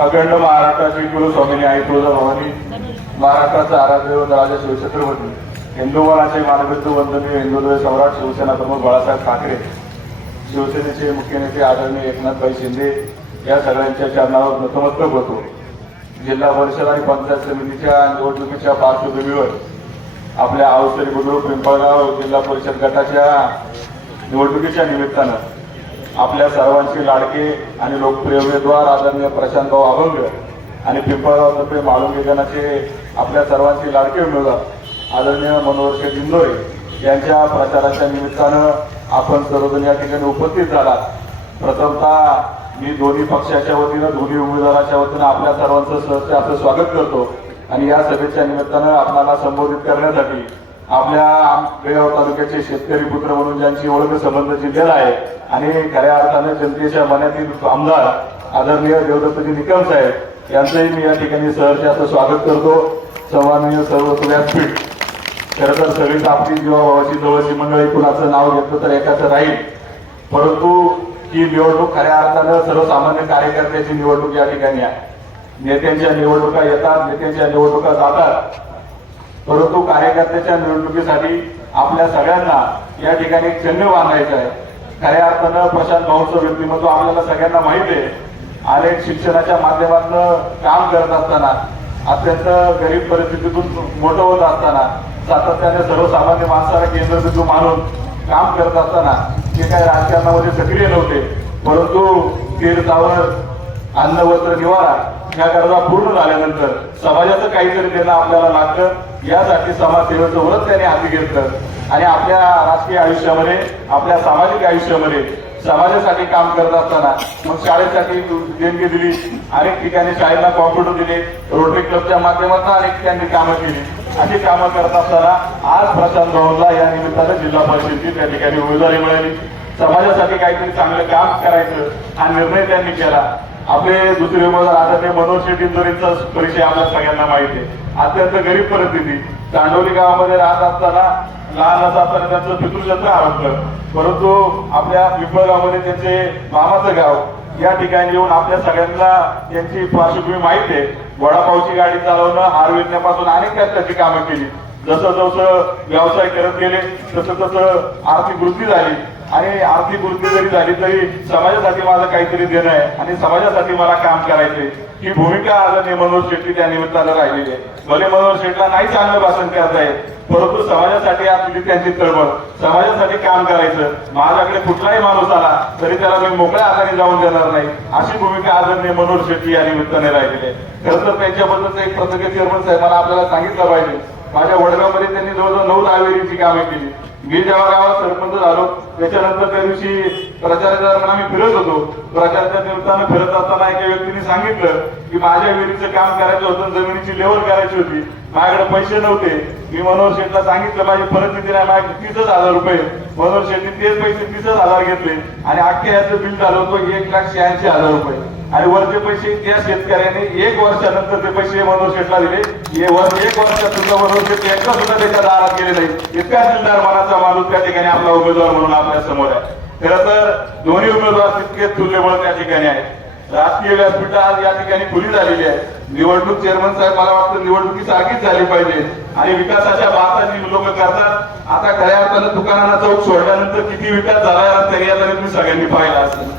अखंड महाराष्ट्राची कुलस्वामिनी आई तुळजाभवानी, महाराष्ट्राचा आराध्य राजा शिवछत्रपती, हिंदुवराचे मानवंत वंदनीय हिंदुत्व सम्राट शिवसेना प्रमुख बाळासाहेब ठाकरे, शिवसेनेचे मुख्य नेते आदरणीय एकनाथभाई शिंदे या सगळ्यांच्या चरणावर नतमस्तक होतो। जिल्हा परिषद आणि पंचायत समितीच्या निवडणुकीच्या पार्श्वभूमीवर आपल्या अवसरी बुद्रुक पिंपळगाव जिल्हा परिषद गटाच्या निवडणुकीच्या निमित्तानं आपल्या सर्वांचे लाडके आणि लोकप्रिय उमेदवार आदरणीय प्रशांतभाऊ अभंग आणि पिंपळगाव तर्फे माळुंगे गणाचे आपल्या सर्वांचे लाडके उमेदवार आदरणीय मनोहर शेठ इंदोरे यांच्या प्रचाराच्या निमित्तानं आपण सर्वजण या ठिकाणी उपस्थित झालात। प्रथमतः मी दोन्ही पक्षाच्या वतीनं दोन्ही उमेदवाराच्या वतीनं आपल्या सर्वांचं सहर्ष असं स्वागत करतो आणि या सभेच्या निमित्तानं आपल्याला संबोधित करण्यासाठी आपल्या बेळगाव तालुक्याचे शेतकरी पुत्र म्हणून ज्यांची ओळख संबंध जिल्ह्याला आहे आणि खऱ्या अर्थाने जनतेच्या मनातील आमदार आदरणीय देवदत्तजी निकम साहेब यांचंही मी या ठिकाणी सहर्ष असं स्वागत करतो। सन्माननीय सर्व व्यासपीठ, खरं तर सगळीच आपली जीवाभावाची जवळची मंडळी कुणाचं नाव घेतलं तर एकाचं राहील, परंतु ही निवडणूक खऱ्या अर्थानं सर्वसामान्य कार्यकर्त्याची निवडणूक या ठिकाणी आहे। नेत्यांच्या निवडणुका येतात, नेत्यांच्या निवडणुका जातात, परंतु कार्यकर्त्याच्या निवडणुकीसाठी आपल्या सगळ्यांना या ठिकाणी एक चिन्ह बांधायचं आहे। खऱ्या अर्थानं प्रशांत भाऊंचं व्यक्तिमत्व आपल्याला सगळ्यांना माहिती आहे। अनेक शिक्षणाच्या माध्यमातून काम करत असताना, अत्यंत गरीब परिस्थितीतून मोठं होत असताना, सातत्याने सर्वसामान्य माणसाला केंद्रबिंदू मानून काम करत असताना ते काही राजकारणामध्ये सक्रिय नव्हते, परंतु तीर तावर अन्न वस्त्र निवारा ह्या गरजा पूर्ण झाल्यानंतर समाजाचं काहीतरी देणं आपल्याला लागतं। यासाठी समाजसेवेचं व्रत त्यांनी हाती घेतलं आणि आपल्या राजकीय आयुष्यामध्ये, आपल्या सामाजिक आयुष्यामध्ये समाजासाठी काम करत असताना मग शाळेसाठी देणगी दिली, अनेक ठिकाणी शाळेला कॉम्प्युटर दिले, रोटरी क्लबच्या माध्यमातून अनेक ठिकाणी कामं केली। अशी कामं करत असताना आज प्रशांत भाऊंना या निमित्तानं जिल्हा परिषदेची त्या ठिकाणी उमेदवारी मिळाली। समाजासाठी काहीतरी चांगलं काम करायचं हा निर्णय त्यांनी केला। आपले दुसरे उमेदवार आदरणीय मनोहर शेठ इंदोरेंचा परिचय आपल्या सगळ्यांना माहिती आहे। अत्यंत गरीब परिस्थिती, चांडोली गावामध्ये राहत असताना लहान असताना त्यांचं पितृक्षेत्र हरपलं, परंतु आपल्या पिंपळगावमध्ये त्यांचे मामाचं गाव या ठिकाणी येऊन आपल्या सगळ्यांना त्यांची पार्श्वभूमी माहिती आहे। वडापावची गाडी चालवणं, हार विकण्यापासून अनेक कष्टाची कामं केली। जसं जसं व्यवसाय करत गेले तसं तसं आर्थिक वृद्धी झाली आणि आर्थिक वृद्धी जरी झाली तरी समाजासाठी माझं काहीतरी देणं आहे आणि समाजासाठी मला काम करायचंय ही भूमिका आदरणीय मनोहर शेट्टी त्या निमित्तानं राहिलेली आहे। भले मनोहर शेठला नाही चांगलं भाषण करता येत, परंतु समाजासाठी आपली त्यांची तळमळ, समाजासाठी काम करायचं, माझ्याकडे कुठलाही माणूस आला तरी त्याला मी मोकळ्या हाताने जाऊन देणार नाही, अशी भूमिका आदरणीय मनोहर शेट्टी या निमित्ताने राहिलेली आहे। खरं तर त्यांच्याबद्दलचं एक प्रत्येक चेअरमन साहेब मला आपल्याला सांगितलं पाहिजे। माझ्या वडगावमध्ये त्यांनी जवळजवळ 9 लायब्ररीची कामे केली। मी जेव्हा गावात सरपंच झालो त्याच्यानंतर त्या दिवशी प्रचाराच्या दरम्यान आम्ही फिरत होतो। प्रचाराच्या निमित्तानं फिरत असताना एका व्यक्तीने सांगितलं की माझ्या विहिरीचं काम करायचं होतं, जमिनीची लेवल करायची होती, माझ्याकडे पैसे नव्हते। मी मनोहर शेठला सांगितलं माझी परिस्थिती नाही, माझ्याकडे 30,000 रुपये। मनोहर शेठने तेच पैसे 30,000 घेतले आणि अख्ख्या याचं बिल झालं होतं 1,86,000 रुपये आणि वरचे पैसे त्या शेतकऱ्याने 1 वर्षानंतर ते पैसे मनोहर शेठला दिले। 1 वर्षात सुद्धा मनोहर शेठ एकदा सुद्धा त्याच्या दारात गेले नाही। इतका दिलदार मनाचा माणूस त्या ठिकाणी आपला उमेदवार म्हणून आपल्या समोर आहे। खरं तर दोन्ही उमेदवार तितकेच तुल्यबळ त्या ठिकाणी आहेत। राजकीय व्यासपीठ आज या ठिकाणी खुली झालेली आहे। निवडणूक चेअरमन साहेब मला वाटतं निवडणुकीसारखीच झाली पाहिजे आणि विकासाच्या बातांनी लोक करतात। आता खऱ्या अर्थानं दुकानाला चौक सोडल्यानंतर किती विकास झाला याला तरी तुम्ही सगळ्यांनी पाहिला असेल।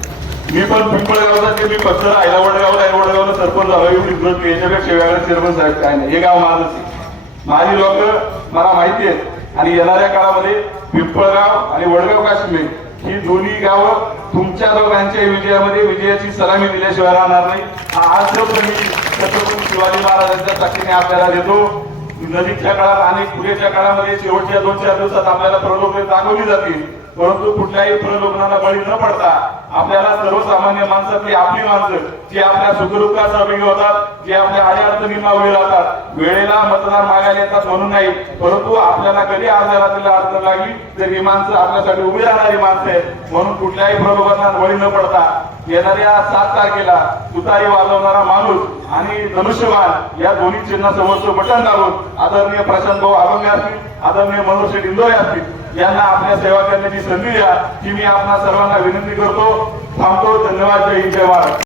मी पण पिंपळगावचा मी फक्त राहिला वडगावला सरपंच झालो, एवढी गोष्ट याच्यापेक्षा वेगळा चेअरमन साहेब काय नाही। हे गाव माझंच, माझी लोक मला माहिती आहेत आणि येणाऱ्या काळामध्ये पिंपळगाव आणि वडगाव काश्मीर ही दोन्ही गावं तुमच्या दोघांच्या विजयामध्ये विजयाची सलामी दिल्याशिवाय राहणार नाही। आज शब्द मी छत्रपती शिवाजी महाराजांच्या साक्षीने आपल्याला देतो। नजीकच्या काळात आणि पुढेच्या काळामध्ये शेवटच्या 2-4 दिवसात आपल्याला प्रलोभने दाखवली जातील, परंतु कुठल्याही प्रलोभनाला बळी न पडता आपल्याला सर्वसामान्य माणसातली आपली माणसं जी आपल्या सुखदुःखात सहभागी होतात, जे आपल्या अडचणींना उभे राहतात, वेळेला मतदार मागायला येतात म्हणून नाही, परंतु आपल्याला कधी अर्ध्या रात्रीला अडचण लागली तर ही माणसं आपल्यासाठी उभी राहणारी माणसं आहेत। म्हणून कुठल्याही प्रलोभनाला बळी न पडता येणाऱ्या 7 तारखेला तुतारी वाजवणारा माणूस आणि धनुष्यबाण या दोन्ही चिन्हासमोरचं बटन दाबून आदरणीय प्रशांत भाऊ अभंग असतील, आदरणीय मनोहर शेठ इंदोरे असतील यांना आपल्या सेवा करण्याची संधी द्या ही मी आपल्या सर्वांना विनंती करतो। थांबतो। धन्यवाद। जय हिंद, जय महाराष्ट्र।